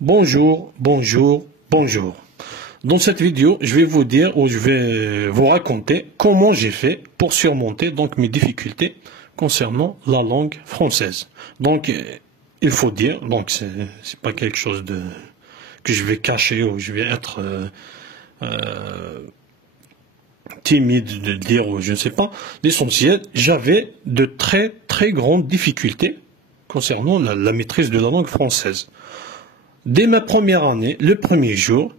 Bonjour, bonjour, bonjour. Dans cette vidéo, je vais vous dire ou je vais vous raconter comment j'ai fait pour surmonter mes difficultés concernant la langue française. Il faut dire, c'est pas quelque chose que je vais cacher ou je vais être timide de dire ou je ne sais pas. L'essentiel, j'avais de très très grandes difficultés concernant la maîtrise de la langue française. Dès ma première année, le premier jour,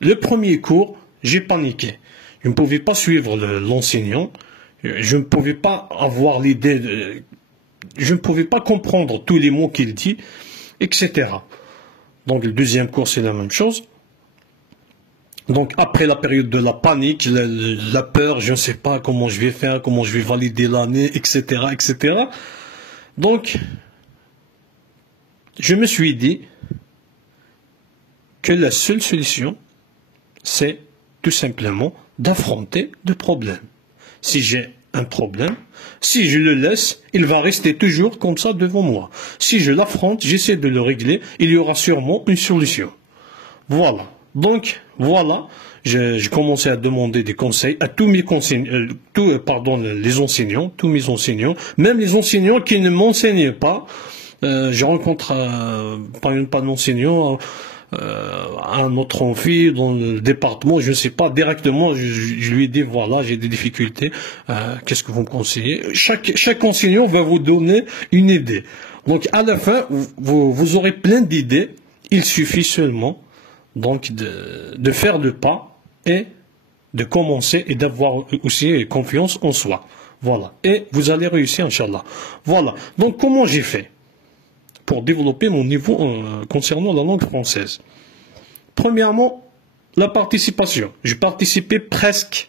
le premier cours, j'ai paniqué. Je ne pouvais pas suivre l'enseignant, je ne pouvais pas avoir l'idée, je ne pouvais pas comprendre tous les mots qu'il dit, etc. Donc le deuxième cours, c'est la même chose. Donc après la période de la panique, la peur, je ne sais pas comment je vais faire, comment je vais valider l'année, etc., etc. Donc, je me suis dit que la seule solution, c'est tout simplement d'affronter le problème. Si j'ai un problème, si je le laisse, il va rester toujours comme ça devant moi. Si je l'affronte, j'essaie de le régler, il y aura sûrement une solution. Voilà. Donc, voilà, j'ai commencé à demander des conseils à tous mes les enseignants, tous mes enseignants, même les enseignants qui ne m'enseignent pas. Je rencontre pas d'enseignant, un autre amphi dans le département, je ne sais pas, directement, je lui ai dit, voilà, j'ai des difficultés, qu'est-ce que vous me conseillez? Chaque enseignant va vous donner une idée. Donc, à la fin, vous aurez plein d'idées, il suffit seulement de faire le pas et de commencer et d'avoir aussi confiance en soi. Voilà. Et vous allez réussir, Inch'Allah. Voilà. Donc, comment j'ai fait pour développer mon niveau concernant la langue française? Premièrement, la participation. Je participais presque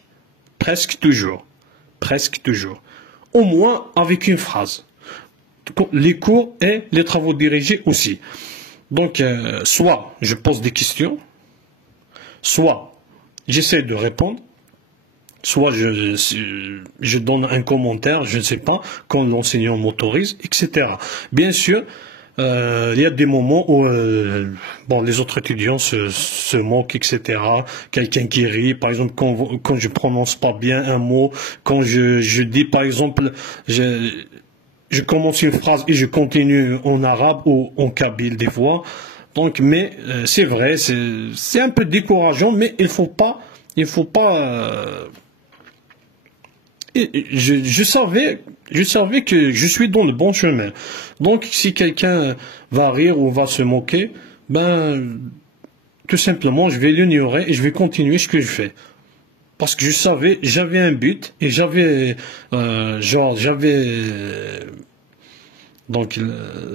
toujours. Presque toujours. Au moins avec une phrase. Les cours et les travaux dirigés aussi. Donc, soit je pose des questions, soit j'essaie de répondre, soit je donne un commentaire, je ne sais pas, quand l'enseignant m'autorise, etc. Bien sûr, il y a des moments où les autres étudiants se moquent, etc. Quelqu'un qui rit, par exemple, quand je prononce pas bien un mot, quand je dis, par exemple, je commence une phrase et je continue en arabe ou en kabyle des fois. Donc, mais c'est vrai, c'est un peu décourageant, mais il faut pas. Je savais que je suis dans le bon chemin. Donc, si quelqu'un va rire ou va se moquer, tout simplement, je vais l'ignorer et je vais continuer ce que je fais. Parce que je savais, j'avais un but et j'avais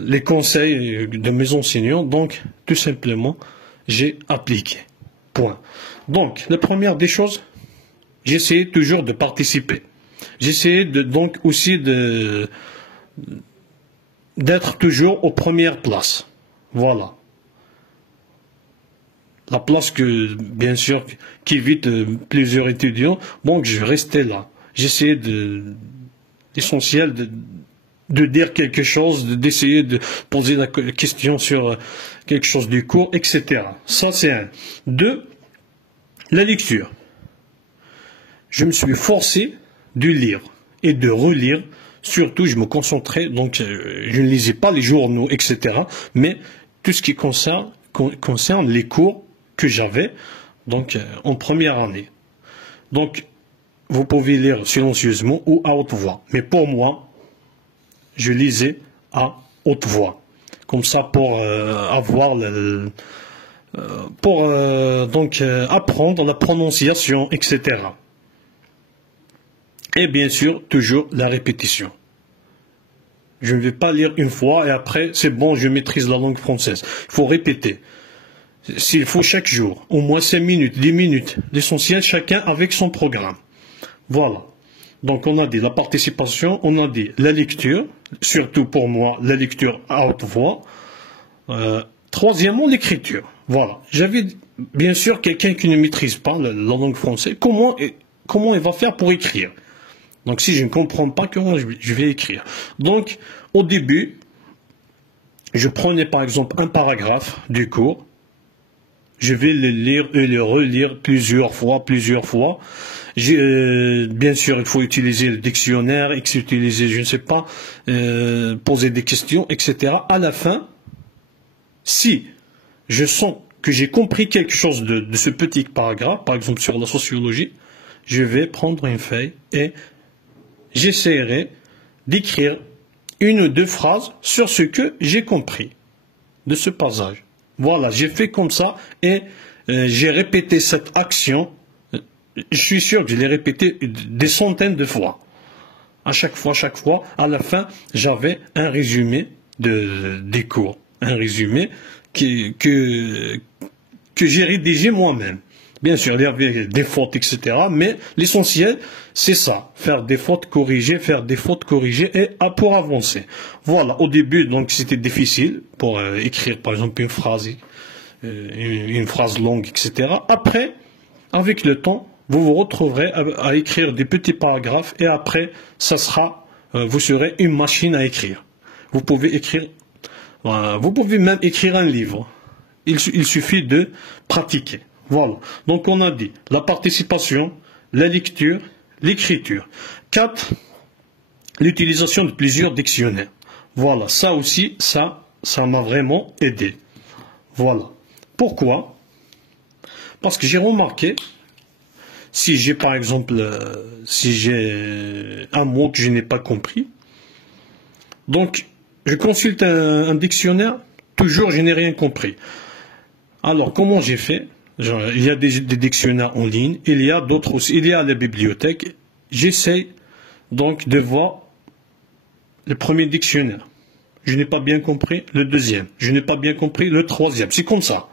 les conseils de mes enseignants, donc tout simplement, j'ai appliqué. Point. Donc, la première des choses, j'essayais toujours de participer. J'essayais aussi d'être toujours aux premières places. Voilà. La place bien sûr, qui évite plusieurs étudiants. Donc, je restais là. J'essayais l'essentiel de dire quelque chose, d'essayer de poser la question sur quelque chose du cours, etc. Ça, c'est un. Deux, la lecture. Je me suis forcé de lire et de relire. Surtout, je me concentrais, donc je ne lisais pas les journaux, etc. Mais tout ce qui concerne les cours que j'avais en première année. Donc, vous pouvez lire silencieusement ou à haute voix. Mais pour moi, je lisais à haute voix. Comme ça, pour apprendre la prononciation, etc. Et bien sûr, toujours la répétition. Je ne vais pas lire une fois et après, c'est bon, je maîtrise la langue française. Il faut répéter. S'il faut chaque jour, au moins 5 minutes, 10 minutes. L'essentiel, chacun avec son programme. Voilà. Donc, on a dit la participation, on a dit la lecture, surtout pour moi, la lecture à haute voix. Troisièmement, l'écriture. Voilà. J'avais, bien sûr, quelqu'un qui ne maîtrise pas la langue française. Comment il va faire pour écrire? Donc, si je ne comprends pas, comment je vais écrire? Donc, au début, je prenais par exemple un paragraphe du cours, je vais le lire et le relire plusieurs fois. Bien sûr, il faut utiliser le dictionnaire, utiliser, je ne sais pas, poser des questions, etc. À la fin, si je sens que j'ai compris quelque chose de ce petit paragraphe, par exemple sur la sociologie, je vais prendre une feuille et j'essaierai d'écrire une ou deux phrases sur ce que j'ai compris de ce passage. Voilà, j'ai fait comme ça et j'ai répété cette action. Je suis sûr que je l'ai répété des centaines de fois. À chaque fois, à la fin, j'avais un résumé des cours. Un résumé que j'ai rédigé moi-même. Bien sûr, il y avait des fautes, etc. Mais l'essentiel, c'est ça. Faire des fautes corrigées et pour avancer. Voilà, au début, donc, c'était difficile pour écrire, par exemple, une phrase longue, etc. Après, avec le temps, vous vous retrouverez à écrire des petits paragraphes et après, vous serez une machine à écrire. Vous pouvez même écrire un livre. Il suffit de pratiquer. Voilà. Donc on a dit la participation, la lecture, l'écriture. 4. L'utilisation de plusieurs dictionnaires. Voilà. Ça aussi, ça m'a vraiment aidé. Voilà. Pourquoi? Parce que j'ai remarqué, si j'ai par exemple, un mot que je n'ai pas compris, donc je consulte un dictionnaire, toujours je n'ai rien compris. Alors comment j'ai fait? Il y a des dictionnaires en ligne, il y a d'autres aussi, il y a la bibliothèque. J'essaie donc de voir le premier dictionnaire. Je n'ai pas bien compris le deuxième. Je n'ai pas bien compris le troisième. C'est comme ça.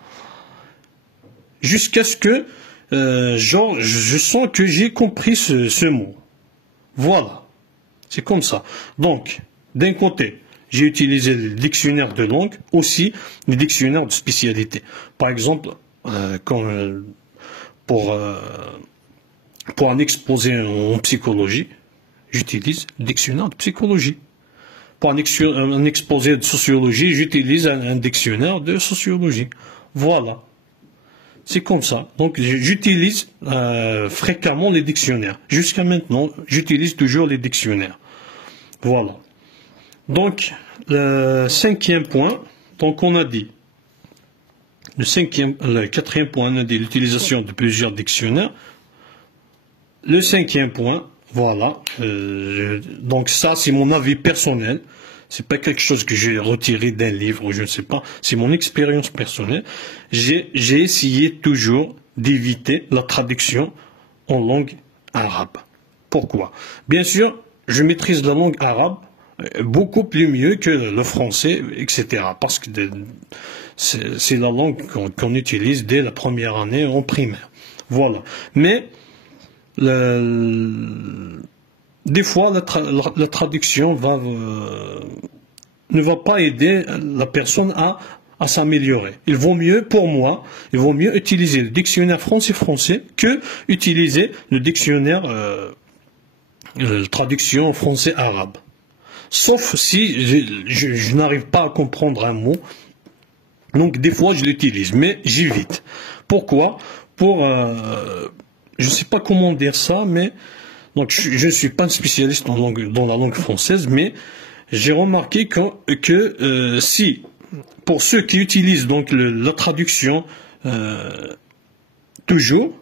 Jusqu'à ce que, je sens que j'ai compris ce mot. Voilà. C'est comme ça. Donc, d'un côté, j'ai utilisé le dictionnaire de langue, aussi le dictionnaire de spécialité. Par exemple, pour un exposé en psychologie, j'utilise le dictionnaire de psychologie. Pour un exposé de sociologie, j'utilise un dictionnaire de sociologie. Voilà. C'est comme ça. Donc, j'utilise fréquemment les dictionnaires. Jusqu'à maintenant, j'utilise toujours les dictionnaires. Voilà. Donc, le 5e point, donc on a dit, le 4e point, on a dit l'utilisation de plusieurs dictionnaires. Le 5e point, voilà, donc ça c'est mon avis personnel, c'est pas quelque chose que j'ai retiré d'un livre ou je ne sais pas, c'est mon expérience personnelle. J'ai essayé toujours d'éviter la traduction en langue arabe. Pourquoi? Bien sûr, je maîtrise la langue arabe beaucoup plus mieux que le français, etc. Parce que c'est la langue qu'on utilise dès la première année en primaire. Voilà. Mais des fois, la traduction ne va pas aider la personne à s'améliorer. Il vaut mieux, pour moi, utiliser le dictionnaire français-français que utiliser le dictionnaire traduction français-arabe. Sauf si je n'arrive pas à comprendre un mot. Donc des fois je l'utilise, mais j'évite. Pourquoi? Je ne sais pas comment dire ça, mais donc je ne suis pas un spécialiste dans la langue française, mais j'ai remarqué que si pour ceux qui utilisent donc la traduction toujours,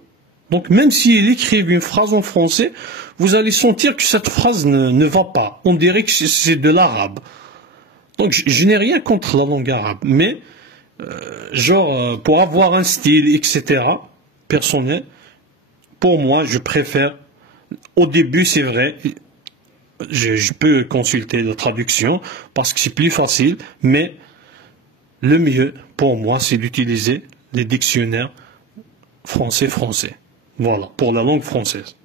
donc même s'ils écrivent une phrase en français, vous allez sentir que cette phrase ne va pas. On dirait que c'est de l'arabe. Donc je n'ai rien contre la langue arabe, mais pour avoir un style, etc., personnel, pour moi, je préfère, au début c'est vrai, je peux consulter la traduction parce que c'est plus facile, mais le mieux pour moi c'est d'utiliser les dictionnaires français. Voilà, pour la langue française.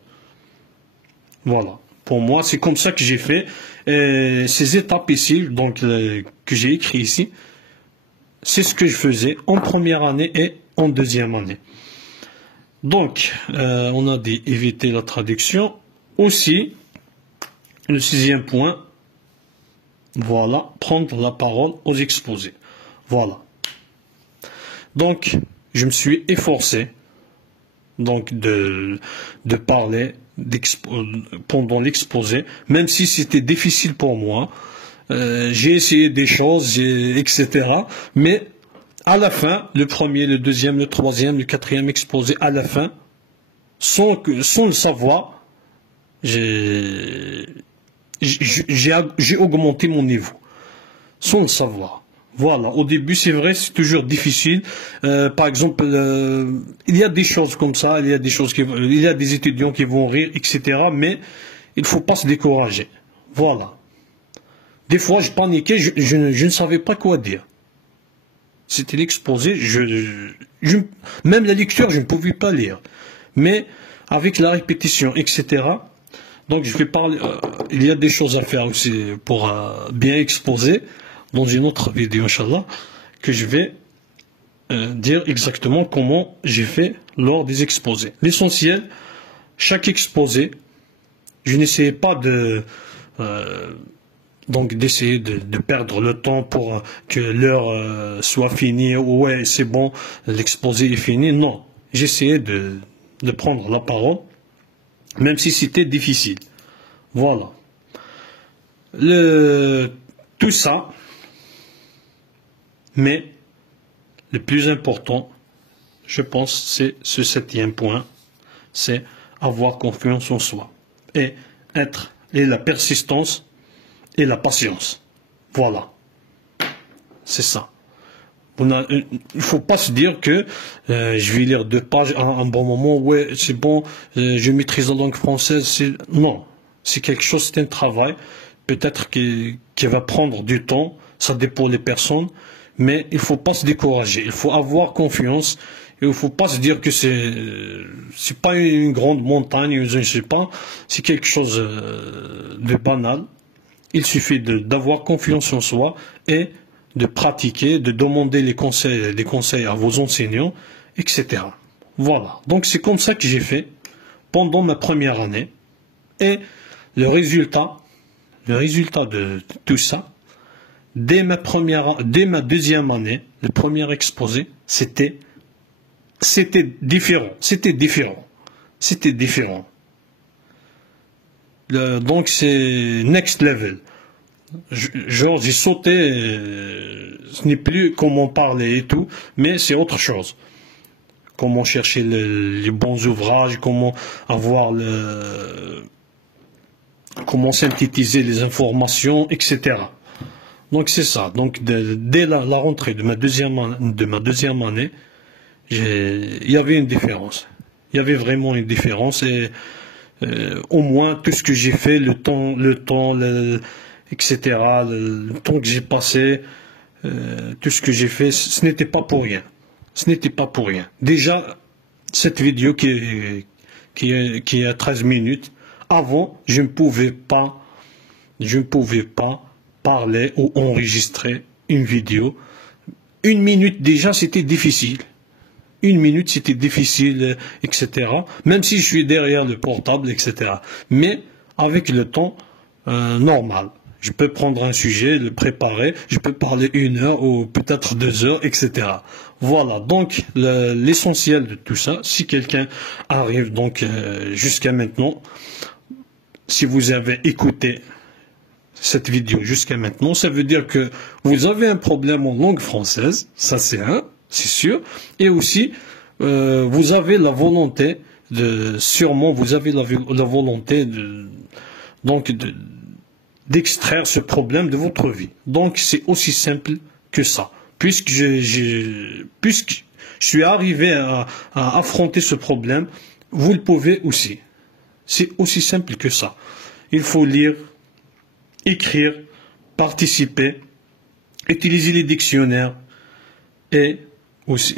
Voilà, pour moi c'est comme ça que j'ai fait. Et ces étapes ici, donc que j'ai écrit ici, c'est ce que je faisais en première année et en deuxième année. Donc, on a dit éviter la traduction. Aussi, le 6e point, Voilà, prendre la parole aux exposés. Voilà. Donc, je me suis efforcé donc de parler pendant l'exposé, même si c'était difficile pour moi. J'ai essayé des choses, etc. Mais à la fin, le premier, le deuxième, le troisième, le quatrième exposé, à la fin, sans le savoir, j'ai augmenté mon niveau, sans le savoir. Voilà, au début, c'est vrai, c'est toujours difficile. Par exemple, il y a des choses comme ça, il y a des étudiants qui vont rire, etc. Mais il ne faut pas se décourager. Voilà. Des fois, je paniquais, je ne savais pas quoi dire. C'était l'exposé, même la lecture, je ne pouvais pas lire. Mais avec la répétition, etc. Donc, je vais parler. Il y a des choses à faire aussi pour bien exposer dans une autre vidéo, Inch'Allah, que je vais dire exactement comment j'ai fait lors des exposés. L'essentiel, chaque exposé, je n'essayais pas donc d'essayer de perdre le temps pour que l'heure soit finie, ouais c'est bon, l'exposé est fini. Non, j'essayais de prendre la parole, même si c'était difficile. Voilà. Tout ça, mais le plus important, je pense, c'est ce septième point, c'est avoir confiance en soi et la persistance et la patience. Voilà. C'est ça. Il ne faut pas se dire que je vais lire 2 pages à un bon moment, ouais, c'est bon, je maîtrise la langue française. Non, c'est quelque chose, c'est un travail, peut-être qui va prendre du temps, ça dépend des personnes, mais il ne faut pas se décourager, il faut avoir confiance, et il ne faut pas se dire que c'est pas une grande montagne, je ne sais pas, c'est quelque chose de banal. Il suffit d'avoir confiance en soi et de pratiquer, de demander des conseils à vos enseignants, etc. Voilà. Donc c'est comme ça que j'ai fait pendant ma première année. Et le résultat de tout ça, dès ma deuxième année, le premier exposé, c'était différent. C'était différent. Donc c'est next level. Genre j'ai sauté, ce n'est plus comment parler et tout, mais c'est autre chose. Comment chercher les bons ouvrages, comment comment synthétiser les informations, etc. Donc c'est ça. Donc dès la rentrée de ma deuxième année, il y avait une différence. Il y avait vraiment une différence et au moins tout ce que j'ai fait, le temps, etc., le temps que j'ai passé, tout ce que j'ai fait, ce n'était pas pour rien. Ce n'était pas pour rien. Déjà, cette vidéo qui est à 13 minutes, avant, je ne pouvais pas parler ou enregistrer une vidéo. 1 minute déjà, c'était difficile. 1 minute, c'était difficile, etc. Même si je suis derrière le portable, etc. Mais avec le temps normal, je peux prendre un sujet, le préparer, je peux parler 1 heure ou peut-être 2 heures, etc. Voilà, donc l'essentiel de tout ça, si quelqu'un arrive donc jusqu'à maintenant, si vous avez écouté cette vidéo jusqu'à maintenant, ça veut dire que vous avez un problème en langue française, ça c'est c'est sûr, et aussi vous avez la volonté la volonté d'extraire ce problème de votre vie. Donc c'est aussi simple que ça. Puisque je suis arrivé à affronter ce problème, vous le pouvez aussi. C'est aussi simple que ça. Il faut lire, écrire, participer, utiliser les dictionnaires et aussi,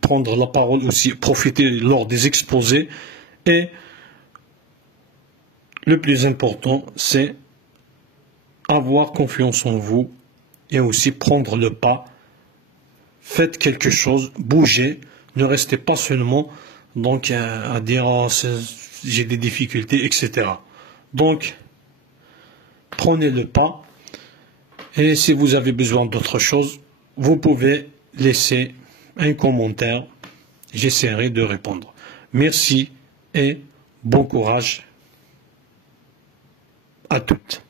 prendre la parole aussi, profiter lors des exposés. Et le plus important, c'est avoir confiance en vous et aussi prendre le pas. Faites quelque chose, bougez, ne restez pas seulement donc à dire oh, j'ai des difficultés, etc. Donc, prenez le pas Et si vous avez besoin d'autre chose, vous pouvez laisser un commentaire. J'essaierai de répondre. Merci et bon courage à toutes.